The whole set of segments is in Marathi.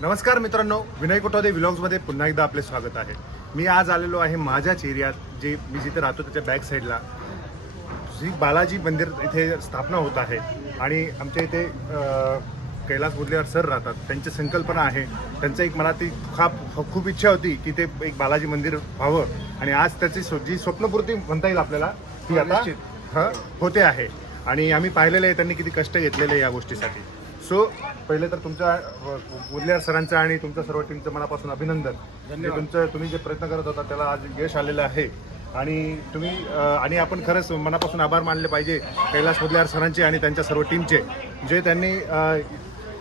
नमस्कार मित्रांनो विनय कोठावदे व्लॉग्समध्ये पुन्हा एकदा आपले स्वागत आहे. मी आज आलेलो आहे माझ्याच एरियात जे मी जिथे राहतो त्याच्या बॅक साईडला श्री बालाजी मंदिर इथे स्थापना होत आहे आणि आमच्या इथे कैलास बुदलेवार सर राहतात. त्यांची संकल्पना आहे. त्यांचं एक मनात खूप खूप इच्छा होती की ते एक बालाजी मंदिर व्हावं. आणि आज त्याची जी स्वप्नपूर्ती म्हणता येईल आपल्याला ती आता हं, होते आहे. आणि आम्ही पाहिलेलं आहे त्यांनी किती कष्ट घेतलेले या गोष्टीसाठी. सो पहिले तर तुमच्या अ, बुदलेवार सरांचं आणि तुमच्या सर्व टीमचं मनापासून अभिनंदन. तुमचं तुम्ही जे प्रयत्न करत होता त्याला आज यश आलेलं आहे. आणि तुम्ही आणि आपण खरंच मनापासून आभार मानले पाहिजे कैलास बुदलेवार सरांचे आणि त्यांच्या सर्व टीमचे जे त्यांनी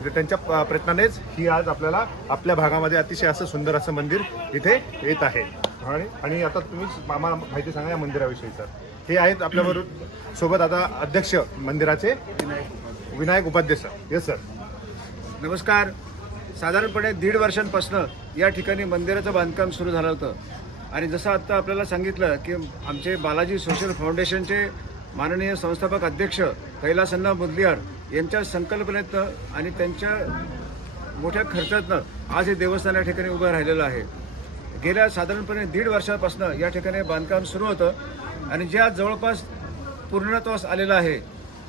म्हणजे त्यांच्या प- प्रयत्नानेच ही आज आपल्याला आपल्या भागामध्ये अतिशय असं सुंदर असं मंदिर इथे येत आहे. आणि आणि आता तुम्ही मामा माहिती सांगा या मंदिराविषयी सर. हे आहेत आपल्याबरोबर सोबत आता अध्यक्ष मंदिराचे Vinayak Upadhyay sir. Yes sir नमस्कार. साधारणपणे दीड वर्षांपासून या ठिकाणी मंदिराचं बांधकाम सुरू झालं होतं. आणि जसं आत्ता आपल्याला सांगितलं की आमचे बालाजी सोशल फाउंडेशनचे माननीय संस्थापक अध्यक्ष कैलासन्ना मुदलियार यांच्या संकल्पनेतनं आणि त्यांच्या मोठ्या खर्चातनं आज हे देवस्थान या ठिकाणी उभं राहिलेलं आहे. गेल्या साधारणपणे दीड वर्षापासून या ठिकाणी बांधकाम सुरू होतं आणि ज्या आज जवळपास पूर्णत्वास आलेलं आहे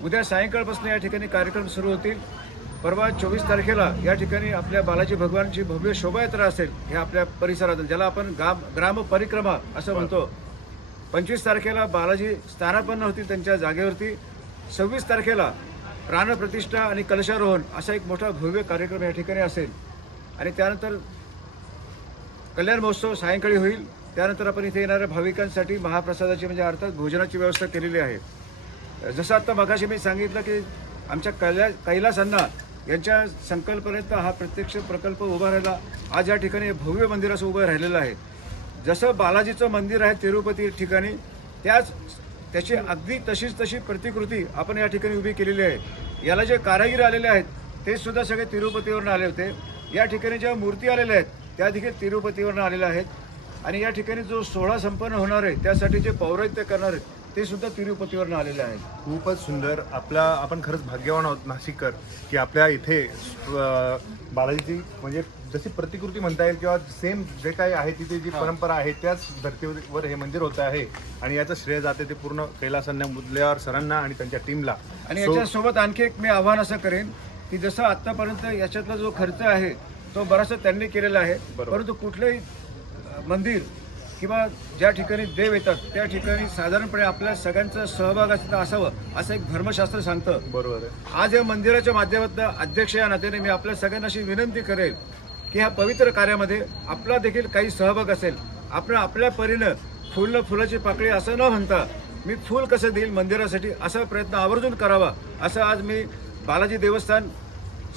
उद्या सायंकाळपासून या ठिकाणी कार्यक्रम सुरू होतील. परवा चोवीस तारखेला या ठिकाणी आपल्या बालाजी भगवानची भव्य शोभायात्रा असेल हे आपल्या परिसरात ज्याला आपण गाम ग्राम परिक्रमा असं म्हणतो. पंचवीस तारखेला बालाजी स्थानापन्न होतील त्यांच्या जागेवरती. सव्वीस तारखेला प्राणप्रतिष्ठा आणि कलशारोहण असा एक मोठा भव्य कार्यक्रम या ठिकाणी असेल. आणि त्यानंतर कल्याण महोत्सव सायंकाळी होईल. त्यानंतर आपण इथे येणाऱ्या भाविकांसाठी महाप्रसादाची म्हणजे अर्थात भोजनाची व्यवस्था केलेली आहे. जसं आत्ता मगाशी मी सांगितलं की आमच्या कैला कैलासांना यांच्या संकल्पनेत हा प्रत्यक्ष प्रकल्प उभा राहिला. आज या ठिकाणी भव्य मंदिर असं उभं राहिलेलं आहे. जसं बालाजीचं मंदिर आहे तिरुपती ठिकाणी त्याच त्याची अगदी तशीच तशी प्रतिकृती आपण या ठिकाणी उभी केलेली आहे. याला जे कारागीर आलेले आहेत ते सुद्धा सगळे तिरुपतीवरून आले होते. या ठिकाणी ज्या मूर्ती आलेल्या आहेत त्या देखील तिरुपतीवरून आलेल्या आहेत. आणि या ठिकाणी जो सोहळा संपन्न होणार आहे त्यासाठी जे पौराहित्य करणार आहेत ते सुद्धा तिरुपतीवरून आलेले आहेत. खूपच सुंदर. आपला आपण खरंच भाग्यवान आहोत नाशिककर की आपल्या इथे बालाजीची म्हणजे जशी प्रतिकृती म्हणता येईल किंवा सेम जे काही आहे तिथे जी परंपरा आहे त्याच धर्तीवर हे मंदिर होत आहे. आणि याचं श्रेय जाते ते पूर्ण कैलासांना मुदल्यावर सरांना आणि त्यांच्या टीमला आणि याच्यासोबत आणखी एक मी आव्हान असं करेन की जसं आतापर्यंत याच्यातला जो खर्च आहे तो बराचसा त्यांनी केलेला आहे. परंतु कुठलंही मंदिर किंवा ज्या ठिकाणी देव येतात त्या ठिकाणी साधारणपणे आपल्या सगळ्यांचा सहभाग असं असावं असं एक धर्मशास्त्र सांगतं. बरोबर आज या मंदिराच्या माध्यमातून अध्यक्ष या नात्याने मी आपल्या सगळ्यांना अशी विनंती करेल की ह्या पवित्र कार्यामध्ये आपला देखील काही सहभाग असेल. आपण आपल्या परीनं फुलं फुलाची पाकळी असं न म्हणता मी फुल कसं देईल मंदिरासाठी असा प्रयत्न आवर्जून करावा असं आज मी बालाजी देवस्थान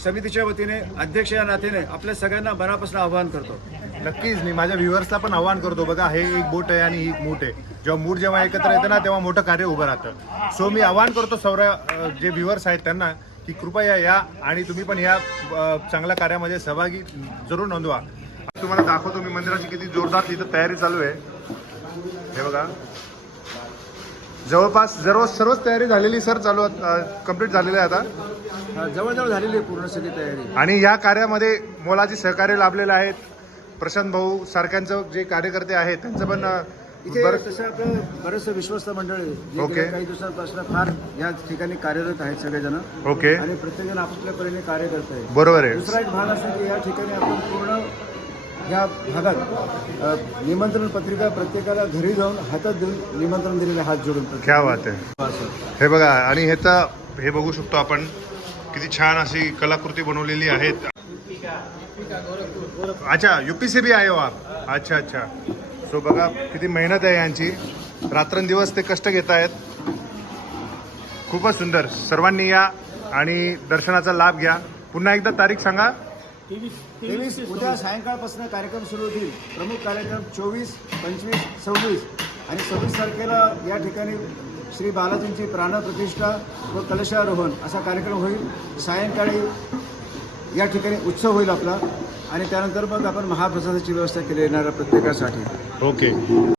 समितीच्या वतीने अध्यक्ष या नात्याने आपल्या सगळ्यांना मनापासून आवाहन करतो. नक्कीच मी माझ्या व्ह्युअर्सला पण आवाहन करतो बघा हे एक बोट आहे आणि ही एक मूठ आहे. जेव्हा मूठ जेव्हा एकत्र येतं ना तेव्हा मोठं कार्य उभं राहतं. सो मी आवाहन करतो सौरा जे व्ह्युअर्स आहेत त्यांना की कृपया या आणि तुम्ही पण या चांगल्या कार्यामध्ये सहभागी जरूर नोंदवा. तुम्हाला दाखवतो मी मंदिराची किती जोरदार तिथं तयारी चालू आहे. हे बघा. जवळपास सर्व सर्वच तयारी झालेली सर चालू कंप्लीट झालेली आहे आता. जवळजवळ झालेली आहे पूर्ण सगळी तयारी. आणि या कार्यामध्ये मोलाचे सहकार्य लाभलेले आहेत. प्रशांत भाऊ सारख्यांचं जे कार्यकर्ते आहेत त्यांचं पण इथे तसं आपलं बरंचसं विश्वस्त मंडळ आहे. जे ओके. गेल्या काही दिवसांपासून फार या ठिकाणी कार्यरत आहेत सगळेजण. ओके. आणि प्रत्येकजण आपापल्या परीने कार्य करत आहे. बरोबर आहे. दुसरा एक भाग असा की या ठिकाणी आपण पूर्ण या भागात अ, निमंत्रण पत्रिका प्रत्येकाला घरी जाऊन हातात देऊन निमंत्रण दिलेले हात जोडून क्या बात आहे. असं. हे बघा आणि ह्याचा हे बघू शकतो आपण किती छान अशी कलाकृती बनवलेली आहेत. अच्छा युपी से भी आए हो आप. अच्छा अच्छा. सो बघा किती मेहनत आहे यांची. रात्रंदिवस ते कष्ट घेत आहेत खूपच सुंदर. सर्वांनी या आणि दर्शनाचा लाभ घ्या. पुन्हा एकदा तारीख सांगा. तेवीस उद्या सायंकाळपासून कार्यक्रम सुरू होतील. प्रमुख कार्यक्रम चोवीस पंचवीस सव्वीस. आणि सव्वीस तारखेला या ठिकाणी श्री बालाजींची प्राणप्रतिष्ठा व कलशारोहण असा कार्यक्रम होईल. सायंकाळी या ठिकाणी उत्सव होईल आपला. आणि त्यानंतर मग आपण महाप्रसादाची व्यवस्था केली येणाऱ्या प्रत्येकासाठी. ओके.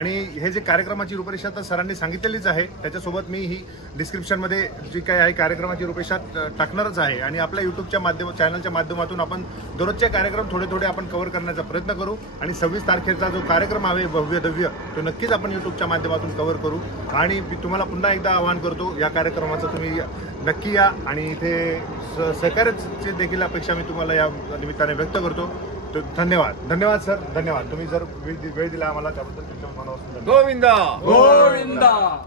आणि हे जे कार्यक्रमाची रूपरेषा तर सरांनी सांगितलेलीच आहे. त्याच्यासोबत मी ही डिस्क्रिप्शनमध्ये जी काही आहे कार्यक्रमाची रूपरेषा टाकणारच आहे. आणि आपल्या यूट्यूबच्या माध्यम चॅनलच्या माध्यमातून आपण दररोजचे कार्यक्रम थोडे थोडे आपण कव्हर करण्याचा प्रयत्न करू. आणि सव्वीस तारखेचा जो कार्यक्रम आहे भव्य दव्य तो नक्कीच आपण यूट्यूबच्या माध्यमातून कव्हर करू. आणि मी तुम्हाला पुन्हा एकदा आवाहन करतो या कार्यक्रमाचं तुम्ही नक्की या. आणि इथे स- सहकार्याची देखील अपेक्षा मी तुम्हाला या निमित्ताने व्यक्त करतो. तर धन्यवाद. धन्यवाद सर. धन्यवाद. तुम्ही जर वेळ दिला आम्हाला त्याबद्दल तुमच्या मनापासून धन्यवाद. गोविंदा! गोविंदा!